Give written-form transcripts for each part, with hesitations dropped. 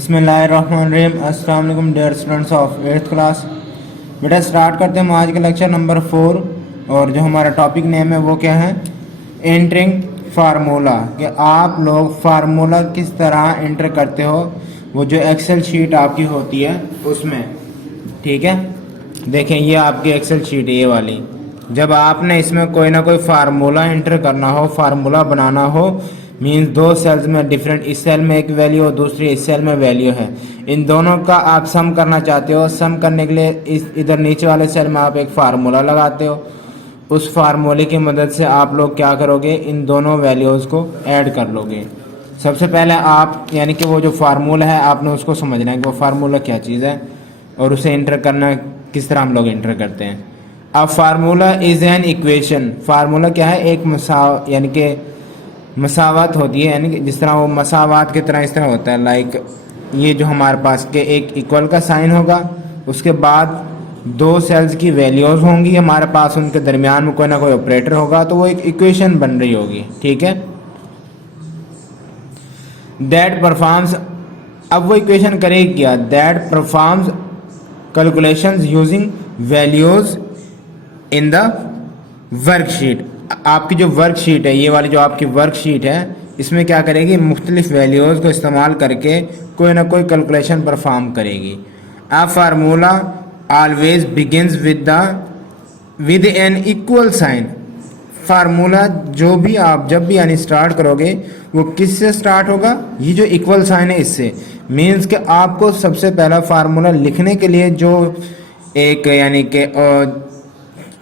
बिस्मिल्लाहिर्रहमानिर्रहीम। अस्सलाम वालेकुम dear students of 8th class. बेटा स्टार्ट करते हैं आज का लेक्चर नंबर 4। और जो हमारा टॉपिक नेम है वो क्या है, एंटरिंग फार्मूला। कि आप लोग फार्मूला किस तरह एंटर करते हो, वो जो एक्सेल शीट आपकी होती है उसमें। ठीक है, देखें ये आपकी एक्सेल शीट है ये वाली। जब आपने इसमें कोई ना कोई फार्मूला एंटर करना हो, फार्मूला बनाना हो, मीन्स दो सेल्स में डिफरेंट, इस सेल में एक वैल्यू और दूसरी इस सेल में वैल्यू है, इन दोनों का आप सम करना चाहते हो। सम करने के लिए इस इधर नीचे वाले सेल में आप एक फार्मूला लगाते हो। उस फार्मूले की मदद से आप लोग क्या करोगे, इन दोनों वैल्यूज़ को ऐड कर लोगे। सबसे पहले आप यानी कि वो जो फार्मूला है आपने उसको समझना है कि वो फार्मूला क्या चीज़ है और उसे एंटर करना किस तरह हम लोग एंटर करते हैं। अब formula is an equation. Formula क्या है, एक यानी कि मसावत होती है, यानी कि जिस तरह वो मसावत की तरह इस तरह होता है। लाइक ये जो हमारे पास के एक इक्वल का साइन होगा, उसके बाद दो सेल्स की वैल्यूज़ होंगी हमारे पास, उनके दरमियान में कोई ना कोई ऑपरेटर होगा, तो वो एक इक्वेशन बन रही होगी। ठीक है, दैट परफॉर्म्स, अब वो इक्वेशन करेगी क्या, that performs calculations using values in the worksheet. आपकी जो वर्कशीट है, ये वाली जो आपकी वर्कशीट है, इसमें क्या करेगी, मुख्तलिफ वैल्यूज़ को इस्तेमाल करके कोई ना कोई कैलकुलेशन परफॉर्म करेगी। A formula always begins with an equal sign. Formula जो भी आप जब भी यानी स्टार्ट करोगे वो किससे स्टार्ट होगा, ये जो इक्वल साइन है इससे। मीन्स कि आपको सबसे पहला फार्मूला लिखने के लिए जो एक यानी कि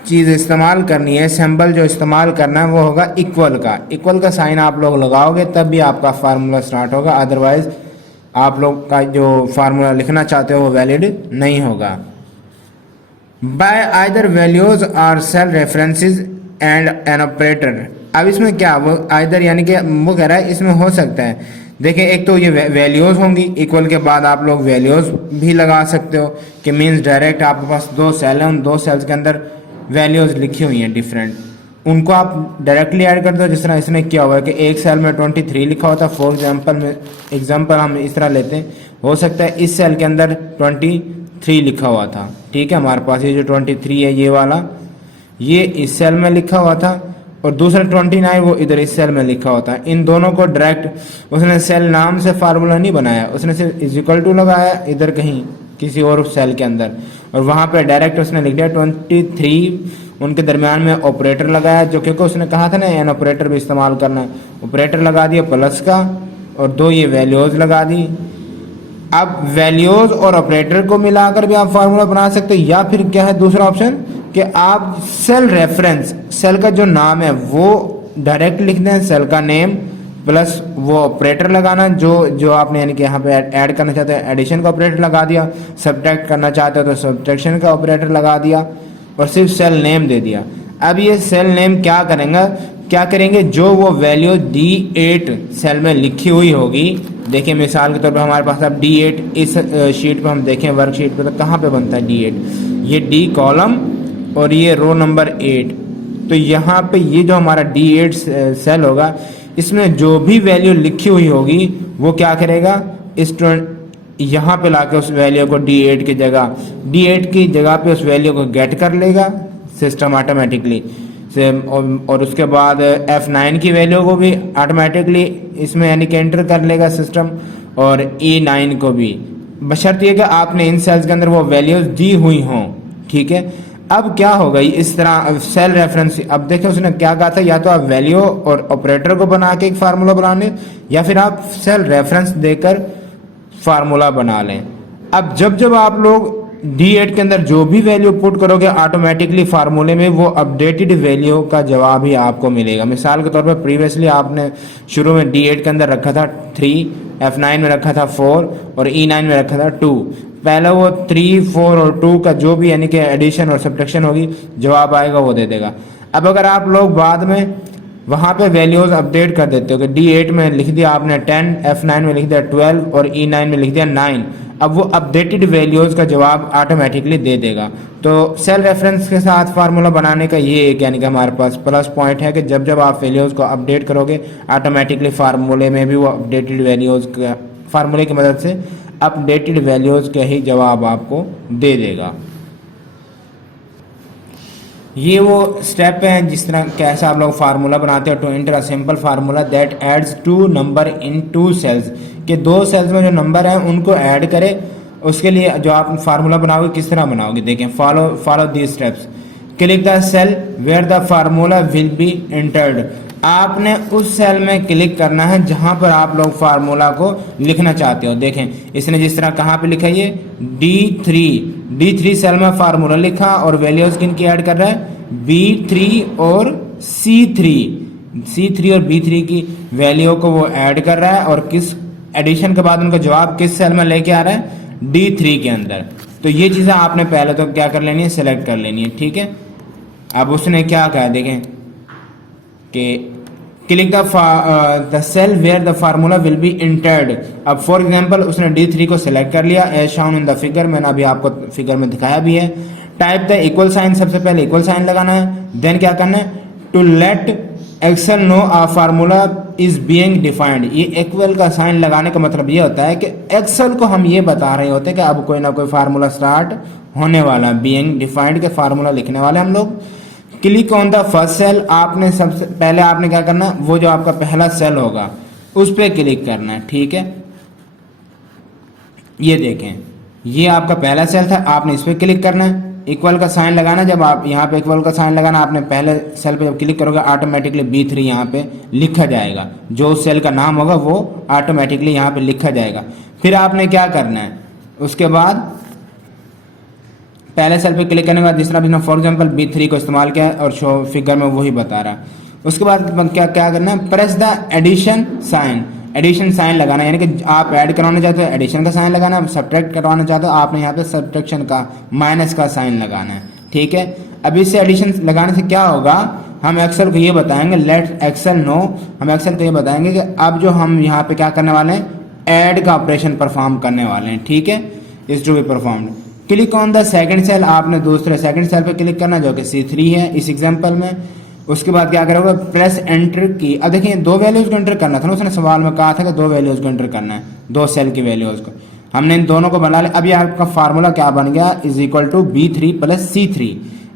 चीज़ इस्तेमाल करनी है, सिंबल जो इस्तेमाल करना है वो होगा इक्वल का। इक्वल का साइन आप लोग लगाओगे तब भी आपका फार्मूला स्टार्ट होगा, अदरवाइज आप लोग का जो फार्मूला लिखना चाहते हो वो वैलिड नहीं होगा। बाय आइदर वैल्यूज और cell references and an operator. अब इसमें क्या, वो आइदर यानी कि वो कह रहा है इसमें हो सकता है, देखिए एक तो ये वैल्यूज़ होंगी, इक्वल के बाद आप लोग वैल्यूज़ भी लगा सकते हो कि मीन्स डायरेक्ट आपके पास दो सेल हैं, उन दो सेल्स के अंदर वैल्यूज़ लिखी हुई हैं डिफरेंट, उनको आप डायरेक्टली ऐड कर दो। जिस तरह इसने किया हुआ है कि एक सेल में 23 लिखा हुआ था, फॉर एग्जाम्पल हम इस तरह लेते हैं, हो सकता है इस सेल के अंदर 23 लिखा हुआ था। ठीक है, हमारे पास ये जो 23 है ये वाला, ये इस सेल में लिखा हुआ था, और दूसरा 29 वो इधर इस सेल में लिखा होता है। इन दोनों को डायरेक्ट उसने सेल नाम से फार्मूला नहीं बनाया, उसने सिर्फ इज इक्वल टू लगाया इधर कहीं किसी और सेल के अंदर, और वहाँ पे डायरेक्ट उसने लिख दिया 23। उनके दरमियान में ऑपरेटर लगाया, जो क्योंकि उसने कहा था ना एन ऑपरेटर भी इस्तेमाल करना है, ऑपरेटर लगा दिया प्लस का, और दो ये वैल्यूज़ लगा दी। अब वैल्यूज़ और ऑपरेटर को मिलाकर भी आप फार्मूला बना सकते हैं, या फिर क्या है दूसरा ऑप्शन कि आप सेल रेफरेंस, सेल का जो नाम है वो डायरेक्ट लिख दें, सेल का नेम प्लस वो ऑपरेटर लगाना जो आपने यानी कि यहाँ पे ऐड करना चाहते हैं, एडिशन का ऑपरेटर लगा दिया, सब्ट्रैक्ट करना चाहते हो तो सब्ट्रैक्शन का ऑपरेटर लगा दिया, और सिर्फ सेल नेम दे दिया। अब ये सेल नेम क्या करेंगे, जो वो वैल्यू D8 सेल में लिखी हुई होगी। देखिए मिसाल के तौर पर हमारे पास अब D8 इस शीट पर हम देखें, वर्कशीट पर, तो कहाँ पे बनता है D8, ये D कॉलम और ये रो नंबर 8। तो यहाँ पे ये जो हमारा D8 सेल होगा, इसमें जो भी वैल्यू लिखी हुई होगी वो क्या करेगा, इस यहाँ पे लाके उस वैल्यू को D8 की जगह पे उस वैल्यू को गेट कर लेगा सिस्टम ऑटोमेटिकली से, और उसके बाद F9 की वैल्यू को भी ऑटोमेटिकली इसमें यानी कि एंटर कर लेगा सिस्टम, और E9 को भी, बशर्ते ये कि आपने इन सेल्स के अंदर वो वैल्यूज दी हुई हों। ठीक है, अब क्या होगा इस तरह सेल रेफरेंस। अब देखिए उसने क्या कहा था, या तो आप वैल्यू और ऑपरेटर को बना के एक फार्मूला बना लें, या फिर आप सेल रेफरेंस देकर फार्मूला बना लें। अब जब आप लोग D8 के अंदर जो भी वैल्यू पुट करोगे, ऑटोमेटिकली फार्मूले में वो अपडेटेड वैल्यू का जवाब ही आपको मिलेगा। मिसाल के तौर पर प्रीवियसली आपने शुरू में D8 के अंदर रखा था 3, F9 में रखा था 4 और E9 में रखा था 2। पहले वो 3, 4 और 2 का जो भी यानी कि एडिशन और सब्ट्रैक्शन होगी, जवाब आएगा वो दे देगा। अब अगर आप लोग बाद में वहाँ पे वैल्यूज़ अपडेट कर देते हो कि D8 में लिख दिया आपने 10, F9 में लिख दिया 12 और E9 में लिख दिया 9, अब वो अपडेटेड वैल्यूज़ का जवाब ऑटोमेटिकली दे देगा। तो सेल रेफरेंस के साथ फार्मूला बनाने का ये एक यानी कि हमारे पास प्लस पॉइंट है कि जब आप वैल्यूज़ को अपडेट करोगे, ऑटोमेटिकली फार्मूले में भी वो अपडेटेड वैल्यूज़ फार्मूले की मदद से अपडेटेड वैल्यूज़ के ही जवाब आपको दे देगा। ये वो स्टेप है जिस तरह कैसा आप लोग फार्मूला बनाते हो to enter a simple formula that adds two number in two cells, के दो सेल्स में जो नंबर है उनको ऐड करे। उसके लिए जो आप फार्मूला बनाओगे किस तरह बनाओगे, देखें, follow these steps. Click the cell where the formula will be entered, आपने उस सेल में क्लिक करना है जहां पर आप लोग फार्मूला को लिखना चाहते हो। देखें इसने जिस तरह कहाँ पे लिखा है, ये D3 सेल में फार्मूला लिखा और वैल्यूज किन की ऐड कर रहा है, B3 और C3 और B3 की वैल्यू को वो ऐड कर रहा है और किस एडिशन के बाद उनका जवाब किस सेल में लेके आ रहा है, D3 के अंदर। तो ये चीज़ें आपने पहले तो क्या कर लेनी है, सेलेक्ट कर लेनी है, ठीक है। अब उसने क्या कहा, देखें कि click the cell where the formula will be entered. अब फॉर एग्जांपल उसने D3 को सिलेक्ट कर लिया as shown in the figure, मैंने अभी आपको फिगर में दिखाया भी है। टाइप द इक्वल साइन, सबसे पहले इक्वल साइन लगाना है। देन क्या करना है, to let Excel know a formula is being defined. ये इक्वल का साइन लगाने का मतलब ये होता है कि एक्सेल को हम ये बता रहे होते हैं कि अब कोई ना कोई फार्मूला स्टार्ट होने वाला, बीइंग डिफाइंड के फार्मूला लिखने वाले हम लोग। Click on the first cell, आपने सबसे पहले आपने क्या करना है, वो जो आपका पहला सेल होगा उस पर क्लिक करना है, ठीक है। ये देखें ये आपका पहला सेल था, आपने इस पर क्लिक करना है। इक्वल का साइन लगाना, जब आप यहाँ पे इक्वल का साइन लगाना, आपने पहले सेल पे जब क्लिक करोगे ऑटोमेटिकली B3 यहाँ पे लिखा जाएगा, जो उस सेल का नाम होगा वो ऑटोमेटिकली यहाँ पे लिखा जाएगा। फिर आपने क्या करना है, उसके बाद पहले सेल पे क्लिक करने के बाद जिस तरह भी फॉर एग्जांपल B3 को इस्तेमाल किया और शो फिगर में वही बता रहा है। उसके बाद क्या करना है, प्रेस द एडिशन साइन लगाना, यानी कि आप ऐड करवाना चाहते हो एडिशन का साइन लगाना है, सब्ट्रैक्ट करवाना चाहते हो आपने यहाँ पे सब्ट्रैक्शन का माइनस का साइन लगाना है, ठीक है। अब इससे एडिशन लगाने से क्या होगा, हम एक्सेल को ये बताएंगे, लेट एक्सेल नो, हम एक्सेल को ये बताएंगे कि अब जो हम यहाँ पे क्या करने वाले हैं, ऐड का ऑपरेशन परफॉर्म करने वाले हैं, ठीक है। Is to be performed. Click on the second cell, आपने दूसरे सेकंड सेल पे क्लिक करना जो कि C3 है इस एग्जांपल में। उसके बाद क्या करोगे, प्रेस एंटर की। अब देखिए दो वैल्यूज को एंटर करना था ना, उसने सवाल में कहा था कि दो वैल्यूज को एंटर करना है, दो सेल की वैल्यूज को। हमने इन दोनों को बना लिया। अभी आपका फार्मूला क्या बन गया, is equal to B3 plus C3।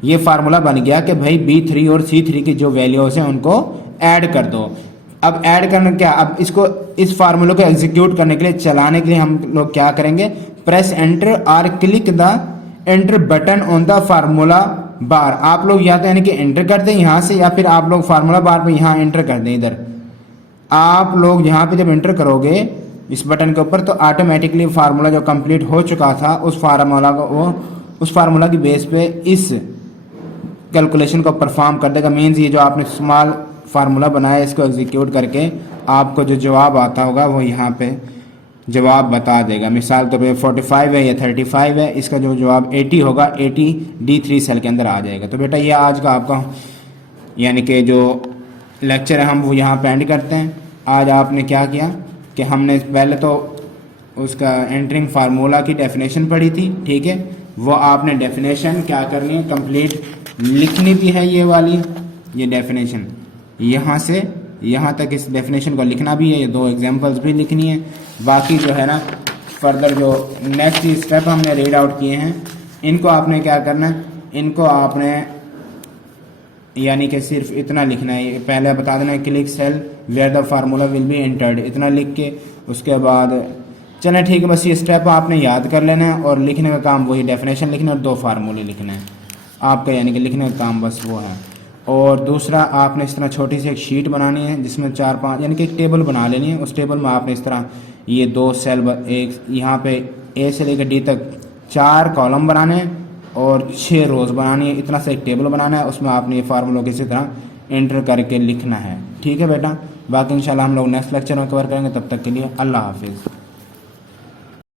ये फार्मूला बन गया कि भाई B3 और C3 की जो वैल्यूज हैं उनको ऐड कर दो। अब ऐड करना क्या, अब इसको इस फार्मूले को एग्जीक्यूट करने के लिए, चलाने के लिए हम लोग क्या करेंगे, प्रेस एंटर और click the enter button on the formula बार। आप लोग या तो यानी कि एंटर कर दें यहाँ से, या फिर आप लोग फार्मूला बार पे यहाँ एंटर कर दें। इधर आप लोग यहाँ पे जब एंटर करोगे इस बटन के ऊपर, तो ऑटोमेटिकली फार्मूला जो कंप्लीट हो चुका था उस फार्मूला को वो उस फार्मूला की बेस पे इस कैलकुलेशन को परफॉर्म कर देगा। मीन्स ये जो आपने स्मॉल फार्मूला बनाया इसको एग्जीक्यूट करके आपको जो जवाब आता होगा वो यहाँ पे जवाब बता देगा। मिसाल तो 45 है या 35 है, इसका जो जवाब 80 होगा, 80 D3 सेल के अंदर आ जाएगा। तो बेटा ये आज का आपका यानी कि जो लेक्चर है हम वो यहाँ पे एंड करते हैं। आज आपने क्या किया कि हमने पहले तो उसका एंटरिंग फार्मूला की डेफिनेशन पढ़ी थी, ठीक है। वो आपने डेफिनेशन क्या करनी है, कंप्लीट लिखनी भी है। ये वाली ये डेफिनेशन यहाँ से यहाँ तक इस डेफिनेशन को लिखना भी है, ये दो एग्जांपल्स भी लिखनी है। बाकी जो है ना फर्दर जो नेक्स्ट स्टेप हमने रीड आउट किए हैं इनको आपने क्या करना है, इनको आपने यानी कि सिर्फ इतना लिखना है। पहले बता देना है click cell where the formula will be entered, इतना लिख के उसके बाद चलें ठीक है, बस ये स्टेप आपने याद कर लेना है और लिखने का काम वही डेफिनेशन लिखना और दो फार्मूले लिखना है आपका, यानी कि लिखने का काम बस वो है। और दूसरा आपने इस तरह छोटी सी एक शीट बनानी है जिसमें 4-5 यानी कि एक टेबल बना लेनी है। उस टेबल में आपने इस तरह ये दो सेल, एक यहाँ पे A से लेकर D तक 4 कॉलम बनाने हैं और 6 रोज बनानी है। इतना सा एक टेबल बनाना है, उसमें आपने ये फार्मूलों किसी तरह एंटर करके लिखना है, ठीक है बेटा। बाकी इंशाल्लाह हम लोग नेक्स्ट लेक्चर में कवर करेंगे, तब तक के लिए अल्लाह हाफिज़।